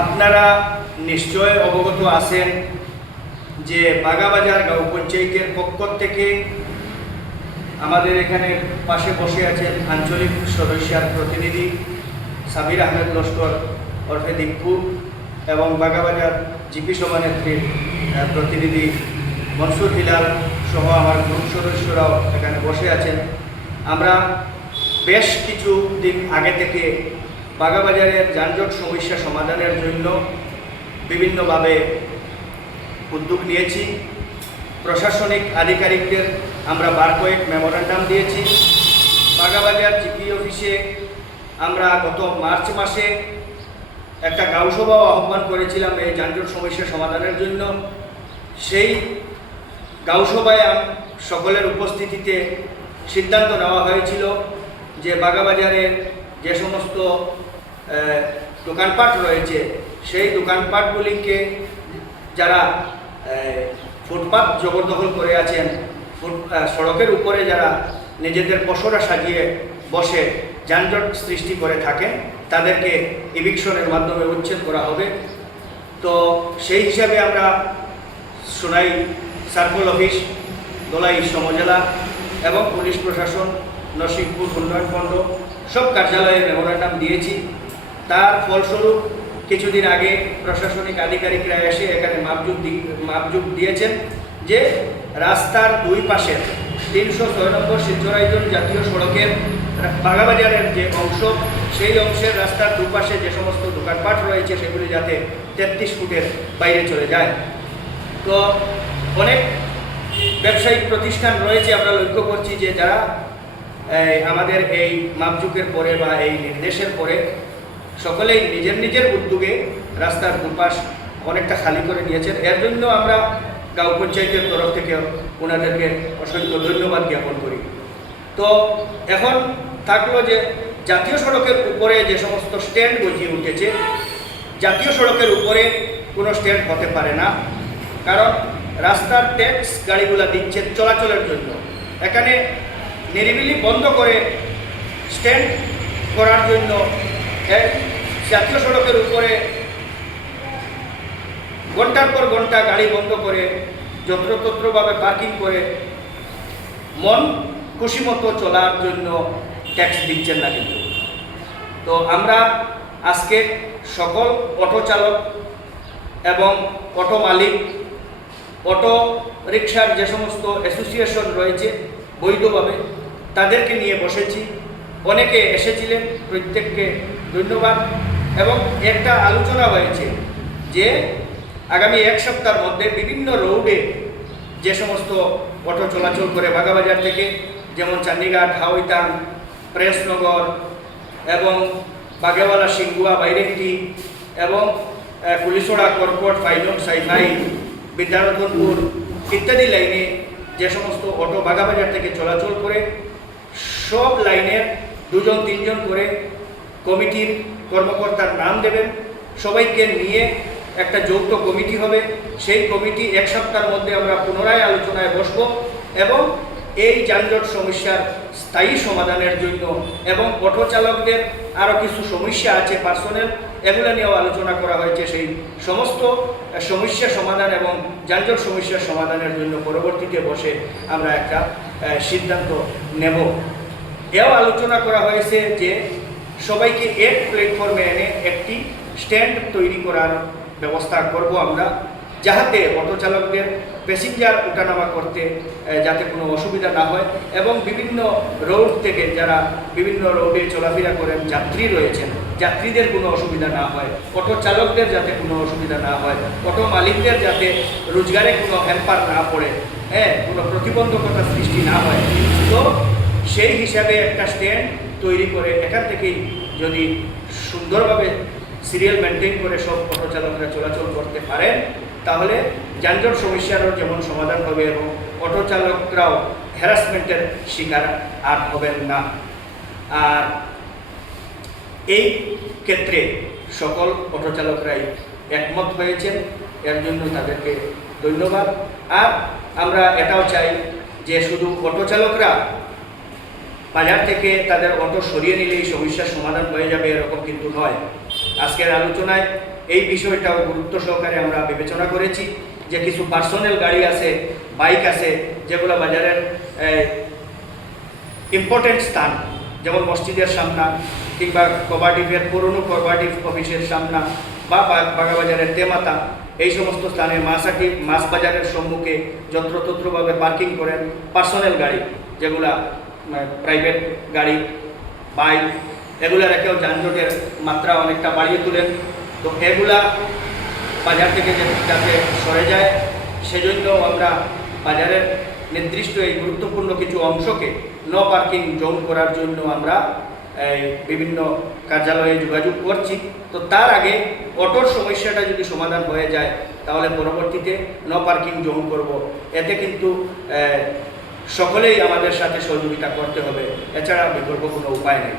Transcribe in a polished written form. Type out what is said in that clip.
আপনারা নিশ্চয় অবগত আছেন যে বাগাবাজার গাঁও পঞ্চায়েতের পক্ষ থেকে আমাদের এখানে পাশে বসে আছেন আঞ্চলিক সদস্যার প্রতিনিধি সাবির আহমেদ লস্কর ওরফে দীপু এবং বাগাবাজার জিপি সভানেত্রীর প্রতিনিধি মনসুর হিলাল সহ আমার গ্রুপ সদস্যরাও এখানে বসে আছেন। আমরা বেশ কিছু দিন আগে থেকে বাগাবাজারের যানজট সমস্যা সমাধানের জন্য বিভিন্নভাবে উদ্যোগ নিয়েছি। প্রশাসনিক আধিকারিকদের আমরা বার কয়েক মেমোরেন্ডাম দিয়েছি। বাগাবাজার জিপি অফিসে আমরা গত মার্চ মাসে একটা গাঁও সভাও আহ্বান করেছিলাম এই যানজট সমস্যা সমাধানের জন্য। সেই গাঁও সভায় সকলের উপস্থিতিতে সিদ্ধান্ত নেওয়া হয়েছিল যে বাগাবাজারে যে সমস্ত দোকানপাট রয়েছে সেই দোকানপাটগুলিকে যারা ফুটপাত জবরদখল করে আছেন, সড়কের উপরে যারা নিজেদের পসরা সাজিয়ে বসে যানজট সৃষ্টি করে থাকেন তাদেরকে ইভিকশনের মাধ্যমে উচ্ছেদ করা হবে। তো সেই হিসাবে আমরা সোনাই সার্কল অফিস, দোলাই সমজেলা এবং পুলিশ প্রশাসন, নরসিংপুর উন্নয়ন খণ্ড সব কার্যালয়ে মেমোরেন্ডাম দিয়েছি। তার ফলস্বরূপ কিছুদিন আগে প্রশাসনিক আধিকারিকরা এসে এখানে মাপজুপ দিয়েছেন যে রাস্তার দুই পাশের 306 নম্বর শিলচর-আইজল জাতীয় সড়কের বাগাবাজারের যে অংশ, সেই অংশের রাস্তার দুপাশে যে সমস্ত দোকানপাট রয়েছে সেগুলি যাতে 33 ফুটের বাইরে চলে যায়। তো অনেক ব্যবসায়িক প্রতিষ্ঠান রয়েছে, আমরা লক্ষ্য করছি যে যারা আমাদের এই মাপজুকের পরে বা এই নির্দেশের পরে সকলেই নিজের উদ্যোগে রাস্তার দুপাশ অনেকটা খালি করে নিয়েছেন। এর জন্য আমরা গাঁও পঞ্চায়েতের তরফ থেকে ওনাদেরকে অসংখ্য ধন্যবাদ জ্ঞাপন করি। তো এখন থাকলো যে জাতীয় সড়কের উপরে যে সমস্ত স্ট্যান্ড গজিয়ে উঠেছে, জাতীয় সড়কের উপরে কোনো স্ট্যান্ড হতে পারে না, কারণ রাস্তার ট্যাক্স গাড়িগুলো দিচ্ছে চলাচলের জন্য। এখানে নিরিবিলি বন্ধ করে স্ট্যান্ড করার জন্য জাতীয় সড়কের উপরে ঘন্টার পর ঘন্টা গাড়ি বন্ধ করে যত্রতত্রভাবে পার্কিং করে মন খুশি মতো চলার জন্য ট্যাক্স দিচ্ছেন না। কিন্তু তো আমরা আজকে সকল অটো চালক এবং অটো মালিক, অটো রিক্সার যে সমস্ত অ্যাসোসিয়েশন রয়েছে বৈধভাবে, তাদেরকে নিয়ে বসেছি। অনেকে এসেছিলেন, প্রত্যেককে ধন্যবাদ। এবং একটা আলোচনা হয়েছে যে আগামী এক সপ্তাহের মধ্যে বিভিন্ন রোডে যে সমস্ত অটো চলাচল করে বাগাবাজার থেকে, যেমন চান্ডিঘাট, হাওইতান, প্রেসনগর এবং বাগেওয়ালা, সিঙ্গুয়া, বাইরেকটি এবং পুলিশোড়া, করকট, ফাইলন, সাইফাই, বিদ্যারতনপুর ইত্যাদি লাইনে যে সমস্ত অটো বাগাবাজার থেকে চলাচল করে, সব লাইনের 2-3 জন করে কমিটির কর্মকর্তার নাম দেবেন। সবাইকে নিয়ে একটা যৌথ কমিটি হবে। সেই কমিটি এক সপ্তাহের মধ্যে আমরা পুনরায় আলোচনায় বসব এবং এই যানজট সমস্যার স্থায়ী সমাধানের জন্য এবং অটো চালকদের আরও কিছু সমস্যা আছে পার্সোনাল, এগুলো নিয়েও আলোচনা করা হয়েছে। সেই সমস্ত সমস্যা সমাধান এবং যানজট সমস্যার সমাধানের জন্য পরবর্তীতে বসে আমরা একটা সিদ্ধান্ত নেব। এও আলোচনা করা হয়েছে যে সবাইকে এক প্ল্যাটফর্মে এনে একটি স্ট্যান্ড তৈরি করার ব্যবস্থা করব আমরা, যাতে অটো চালকদের প্যাসেঞ্জার ওঠানামা করতে যাতে কোনো অসুবিধা না হয় এবং বিভিন্ন রোড থেকে যারা বিভিন্ন রোডে চলাফেরা করেন যাত্রী রয়েছেন, যাত্রীদের কোনো অসুবিধা না হয়, অটো চালকদের যাতে কোনো অসুবিধা না হয়, অটো মালিকদের যাতে রোজগারে কোনো হ্যাম্পার না পড়ে, কোনো প্রতিবন্ধকতা সৃষ্টি না হয়। তো সেই হিসাবে একটা স্ট্যান্ড তৈরি করে এখান থেকেই যদি সুন্দরভাবে সিরিয়াল মেনটেন করে সব অটো চালকরা চলাচল করতে পারেন, তাহলে যানজট সমস্যারও যেমন সমাধান হবে এবং অটো চালকরাও হ্যারাসমেন্টের শিকার আর হবেন না। আর এই ক্ষেত্রে সকল অটো চালকরাই একমত হয়েছেন, এর জন্য তাদেরকে ধন্যবাদ। আর আমরা এটাও চাই যে শুধু অটো চালকরা বাজার থেকে তাদের অটো সরিয়ে নিলেই সমস্যার সমাধান হয়ে যাবে এরকম কিন্তু নয়। আজকের আলোচনায় এই বিষয়টাও গুরুত্ব সহকারে আমরা বিবেচনা করেছি যে কিছু পার্সোনাল গাড়ি আছে, বাইক আছে, যেগুলো বাজারের ইম্পর্টেন্ট স্থান, যেমন মসজিদের সামনা কিংবা কোঅপারেটিভের পুরনো কোঅপারেটিভ অফিসের সামনা বা বাগাবাজারের তেমাতা, এই সমস্ত স্থানে মাছ বাজারের সম্মুখে যত্রতত্রভাবে পার্কিং করেন পার্সোনাল গাড়ি, যেগুলা প্রাইভেট গাড়ি, বাইক, এগুলা রেখেও যানজটের মাত্রা অনেকটা বাড়িয়ে তোলেন। তো এগুলা বাজার থেকে যাতে সরে যায়, সেজন্য আমরা বাজারের নির্দিষ্ট এই গুরুত্বপূর্ণ কিছু অংশকে নো পার্কিং জোন করার জন্য আমরা বিভিন্ন কার্যালয়ে যোগাযোগ করছি। তো তার আগে অটোর সমস্যাটা যদি সমাধান হয়ে যায়, তাহলে পরবর্তীতে নো পার্কিং জোন করব। এতে কিন্তু সকলেই আমাদের সাথে সহযোগিতা করতে হবে, এছাড়া বিকল্প কোনো উপায় নেই।